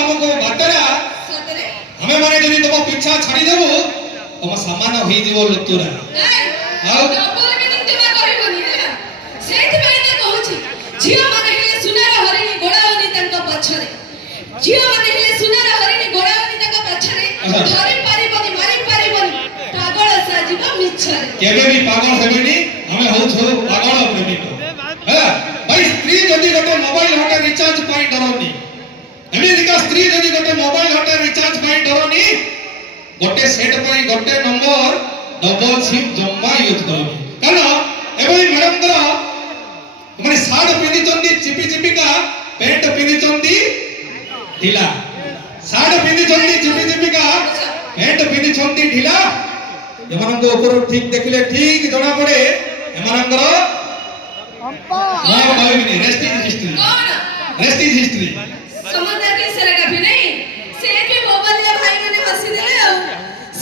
हमको बातरा हमें माने जदी तुम पीछा छाड़ी देबो तुम समान होई जीवो लुतुरा आउ डबल मीनिंग तुमा कहबोनी ହେଲା ସେଇଥି ପାଇଁ ତ କହୁଛି ଝିଅ ମାନେ ହେଲେ ସୁନାର ହରିଣୀ ଗୋଡାଉନି ତାଙ୍କ ପଛରେ ଝିଅ ମାନେ ହେଲେ ସୁନାର ହରିଣୀ ଗୋଡାଉନି ତାଙ୍କ ପଛରେ ଧରି ପାରିବନି ମାରି ପାରିବନି ପାଗଳ ସାଜିବ ମିଛରେ केबे भी पागल हेबेनी हमें होछो पागल प्रेमिक है भाई स्त्री जदी गोटे मोबाइल हटे रिचार्ज पाई डरनी अमेरिका स्त्री जदी गोटे मोबाइल हटे रिचार्ज पाई डरनी गोटे सेट पाई गोटे नंबर डबल सिम जम्मा यूज करनी कारण एबे मैडम करा माने साड़ पिनी चंदी चिपी चिपिका पैंट पिनी चंदी ढीला साड़ पिनी चंदी चिपी चिपिका पैंट पिनी चंदी ढीला एमानंको ऊपर ठीक देखले ठीक जणा पड़े एमानंकर मार भाईनी रेस्ट इज हिस्ट्री कौन रेस्ट इज हिस्ट्री समझदार के सरा का भी नहीं से भी मोबाइल ले भाई ने हसी देले आ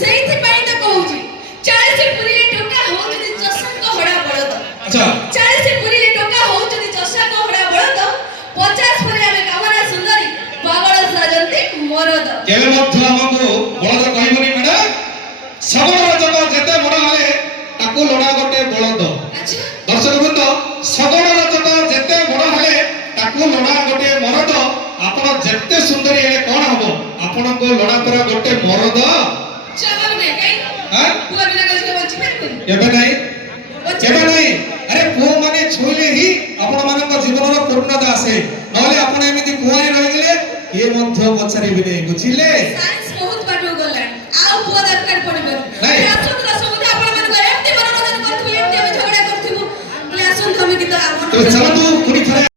सेइथि पई त कहूची 40 से पूरी टोका हो जदी चषा को हड़ा बळद अच्छा 40 से पूरी टोका हो जदी चषा को हड़ा बळद 50 परे हमें कामना सुंदरी पागल साजंती मरद केले मध्य हमको बळद कहबनी मैडम सबर जग जते बड़ हले ताको लोडा गोटे बळद अच्छा दर्शक बृंद सबर जग जते बड़ हले ताको लोडा गोटे मरद आपण जते सुंदरी हेले कोन हबो आपण को लोडा पर गोटे मरद चाबा ने कई हां पुआ बिना कसी बंची परबो केबे नहीं अरे पुओ माने छोइले ही आपण मानक जीवन रो पूर्णता आसे नले आपण एमिति कुआरी रहि गेले के मध्य पछारी बिने बुझिले साइंस बहुत बाटो गला आ पुआ दरकार पड़बो नहीं। आसुन समझ आपण मन को एमती मनोरंजन करथु एमती हम झगड़ा करथु ले आसुन हम की तो तो चलो तू